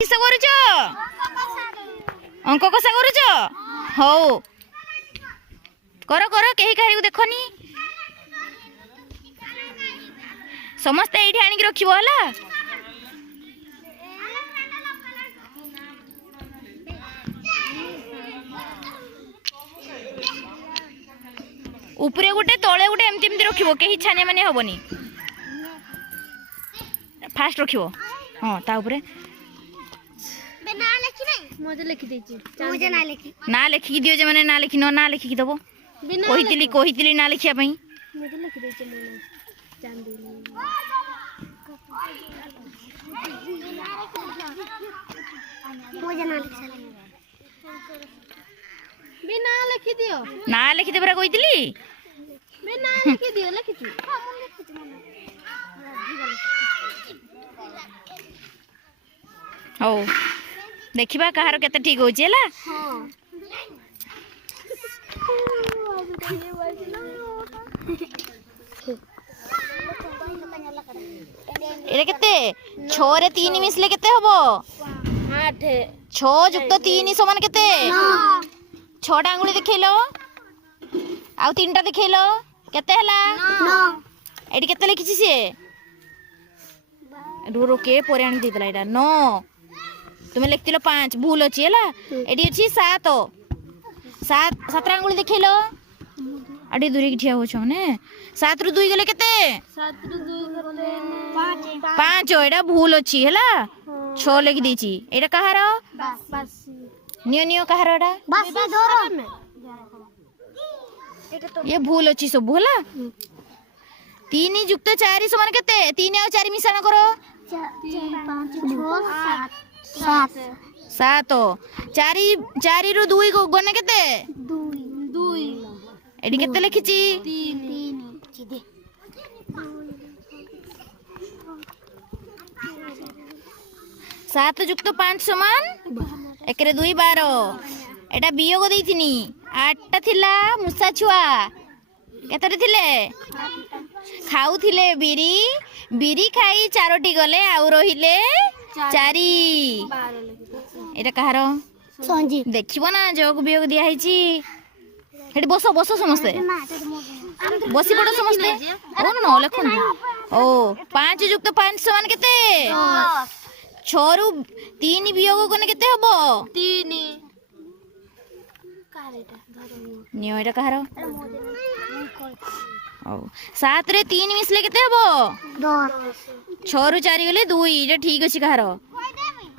किस करुच अंक कषा करुच हौ कर कर कहीं कहीं देखनी समस्ते ये आनिक रखिबो हला ऊपरे गोटे तले गोटे एमती एमती रखिबो कहीं छानिया माने हबनी फास्ट रखिबो हां ता ऊपरे ना लिखी नहीं मुझे लिखी दीजिए मुझे ना लिखी दियो जे माने ना लिखी ना लिखी दबो कहितली ना लिखिया पई मुझे लिखी दीजिए मैंने चांदी मुझे ना लिखा बिना लिखी दियो ना लिखी दे बरा कहितली बिना लिखी दियो लिखी थी हो देखिबा कहार केते ठीक होची हला हां एरे केते 6 रे 3 मिसले केते हबो 8 6 जुक्त 3 समान केते 6 टा अंगुली देखैलो आ 3 टा देखैलो केते हला 9 एडी केते लिखिछि से रो के पोरे आनी देतला एटा 9 तुमे लिखतिलो 5 भूल अछि हला एडी अछि 7 7 अंगुली देखैलो अडी दूरी की ठिया हो छ ने 7 रु 2 गले केते 7 रु 2 गले 5 एडा भूल अछि हला 6 लिखि देछि एडा कहार बस नियो नियो कहार एडा बस धरो ये भूल अछि सब हला 3 जुक्त 4 समान केते 3 और 4 मिश्रण करो 3 5 6 7 4 रु 2 गने केते 2 एडी केते लिखिछि 3 7 जुक्त 5 समान 1 रे 2 12 एटा बियोग देइथिनी 8 टा थिला मुसा छुआ केतरे थिले खाउथिले बिरी खाई 4टी गले आ रहिले 4 एटा कहार संजी देखिबो ना जोग बियोग दिया हिची हेडी बसो बसो समस्ते बसी पड़ो समस्ते ओ न लेखन ओ 5 जुक्त 5 समान केते 6 रु 3 बियोग कोने केते हबो 3 नियो एटा कहार ओ 7 रे 3 मिसले केते हबो 10 6 रु 4 गले 2 एटा ठीक अछि कहार